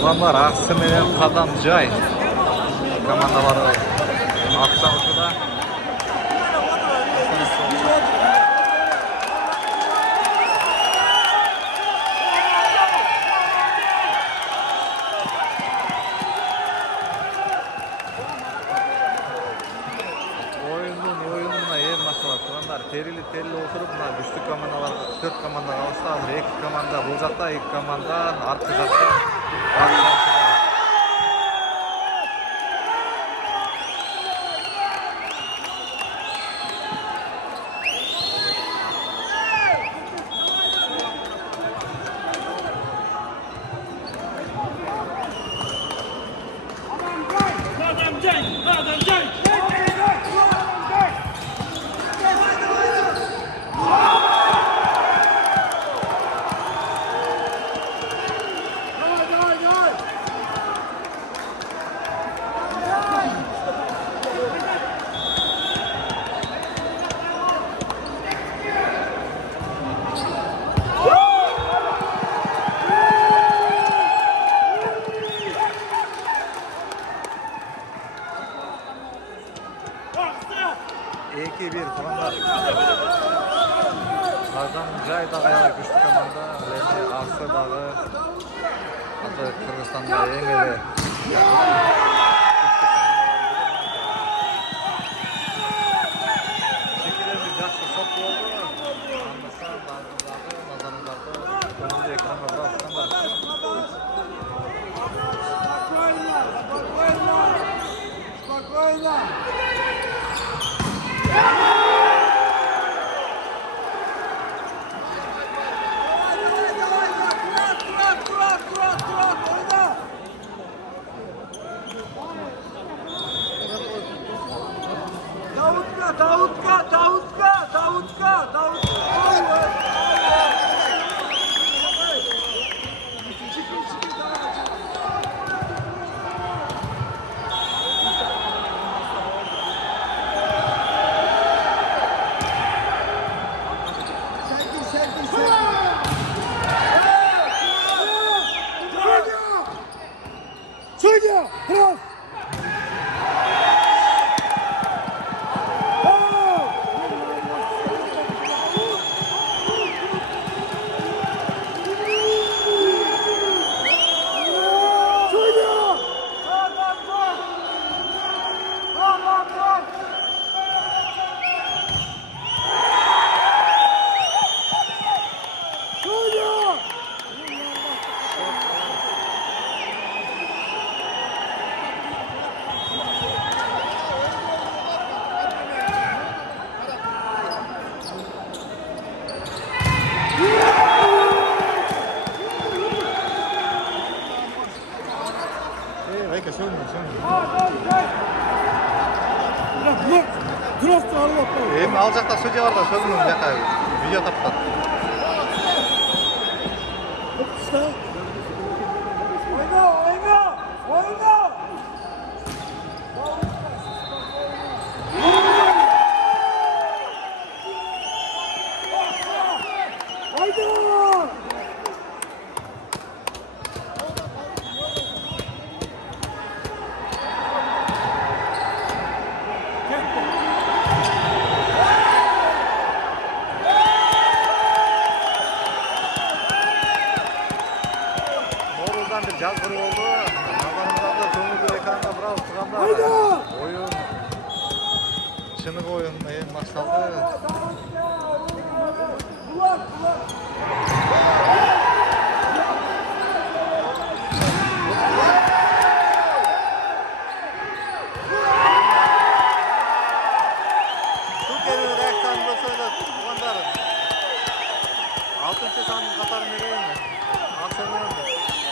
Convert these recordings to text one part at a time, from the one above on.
Ulanlar Aksı menен Qadam Jay komandalары атса ушуда. Oyununa eң башалат. Ulanlar terili отуруп, мына күчтүү командалар 4 команда калышты. Азыр 2 команда бул жакта, 2 команда аркы жакта. Qadam Jay дагы күчтүү команда, эми Аксы дагы азыр Кыргызстанда эң эле шекелерди жакшы соп болду. Андаса дагы назарыңдарды көңүлдүү экранга бурасыңдар. Спокойно. Эми ал жакта судья бар да, сөзүнүн жака видео таптат. Bir жазгыр болду. Назарыңызды көңүлдүү экранга бурап турганда оюн чыныгы оюн эң башталды. Алтынчы санын катарын менен Аксынын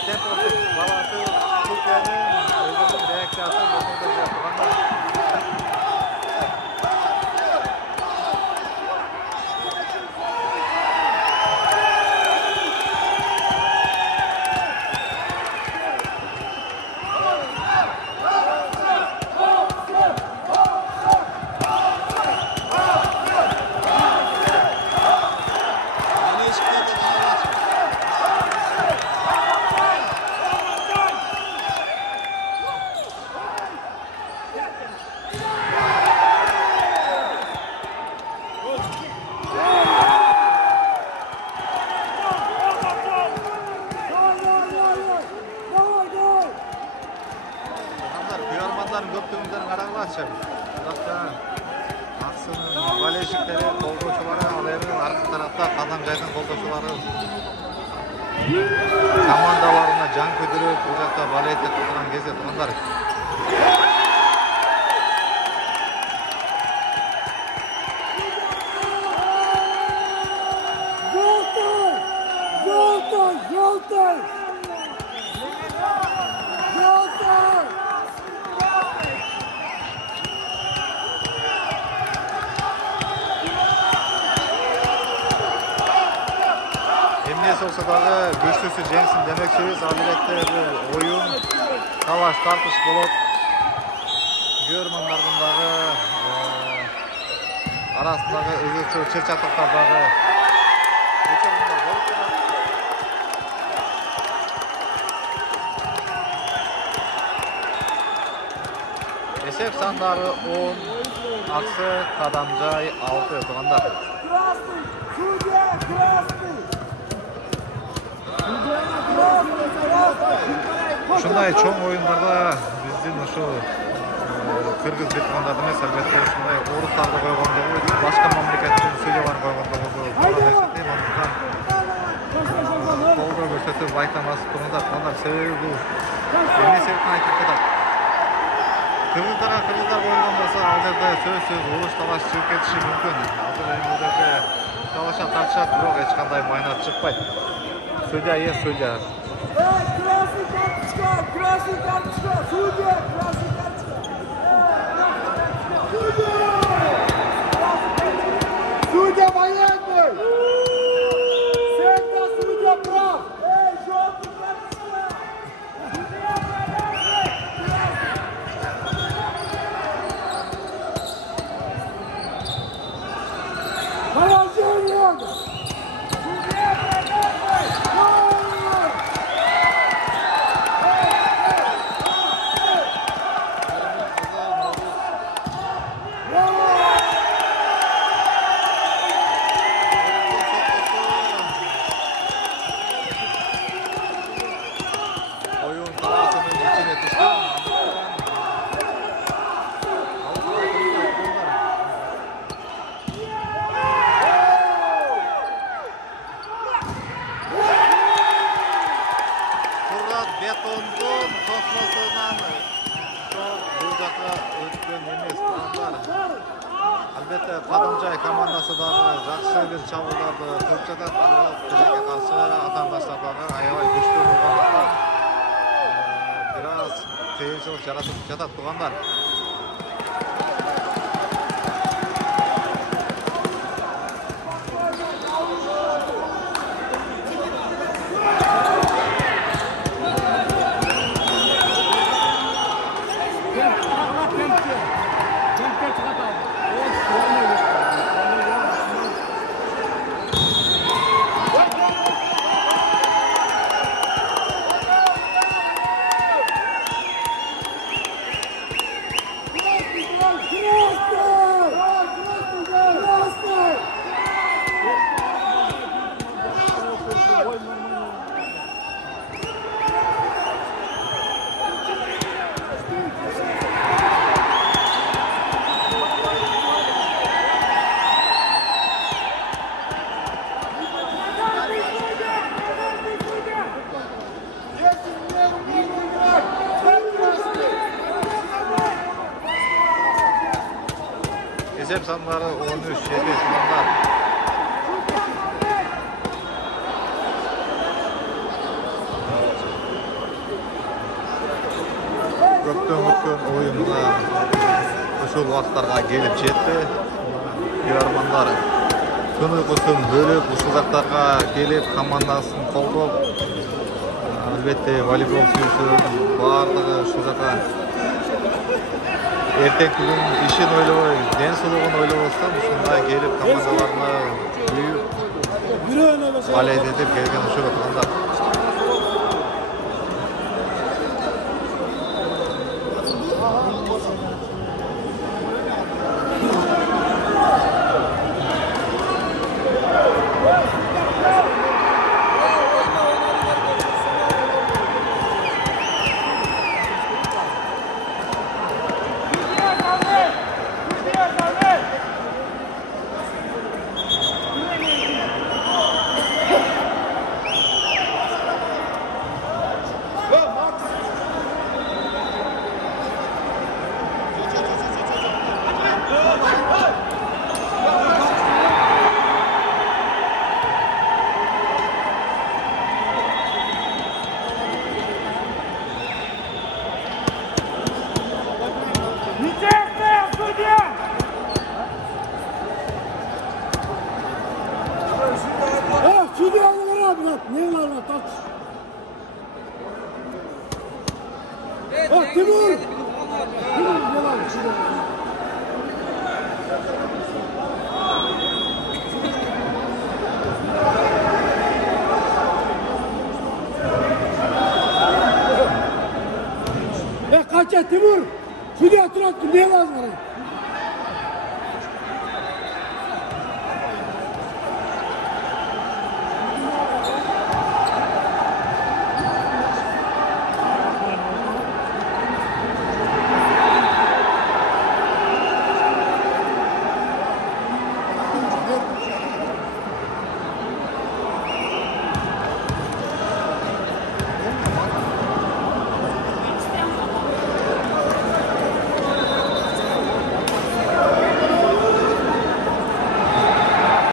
темпосы баласы Türkiye'nin özünün reaksiyası bozuldu. качып. Жакта Аксынын болельщиктери, колдоочулары, ал эми аркы тарапта Кадамжайдын колдоочулары командаларына жан күйдүрүп, бул жакта болельдеп турган кезде туугандар. Эмнеси болсо дагы күчтүүсү жеңсин демекчибиз. Ал иретте бул оюн талаш тартыш болот. Көрөрмандардын дагы арасындагы өзгөчө чыр-чатыктар дагы учурунда болуп турат. Эсеп сандары 10, Аксы Кадамжай 6 туугандар. Ушундай чоң оюндарда биздин ушу кыргыз бир туугандар эмес, албетте ушундай оруктарды койгондогу, башка мамлекеттин судьяларын койгондогу туура эсептейм. Андыктан колдоо көрсөтүп айтамасыз туугандар, себеби бул эмне себептен айтып жатат. Кыргыздар койгон болсо, ал жерде сөзсүз уруш талаш чыгып кетиши мүмкүн. Азыр эми бул жерде талашат тартышат, бирок эч кандай майнат чыкпайт. Судья есть судья. Красный карточка, судья, красный карточка. Судья военный. Всегда судья прав. Желтый карточка. Поражение. Бетондун космосунан бул жака өткөн эмес туугандар. Албетте Кадамжай командасы дагы жакшы бир чабуулдарды көрүп жатат. Тилекке каршы атаандаштар дагы аябай күчтүү болгондуктан бир аз кыйынчылык жаратып жатат туугандар. Esep sanları 13-7 tуугандар. Көптөн өткөн оюнда ушул убакыттарга келип жетти. Көрөрмандар күн уйкусун бөлүп ушул жактарга келип командасын колдоп, албетте волейбол сүйүүчүлөр баардыгы ушул жака эртеңки күн ишин ойлобой, ден соолугун ойлобостон ушундай келип командаларына үйүп, алейдетип келген ушул туугандар. Yap, ne var lan taç? Bak Timur! Timur ne var? Kaça Timur? Şuraya otur ne var?